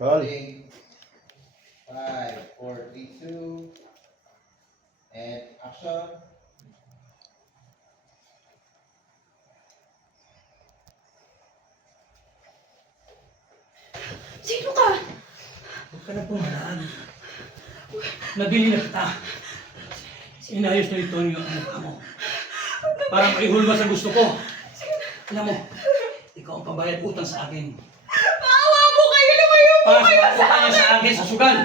Rolling. 5, 4, 3, 2. And action. Sino ka? Huwag ka na pumalag. Nabili na kita. Inayos na ito yung mukha mo. Para maihulma sa gusto ko. Alam mo, ikaw ang pambayad utang sa akin. Maawa mo kayo! Lumayo po Para kayo sa sa utang niya sa akin sa sugal.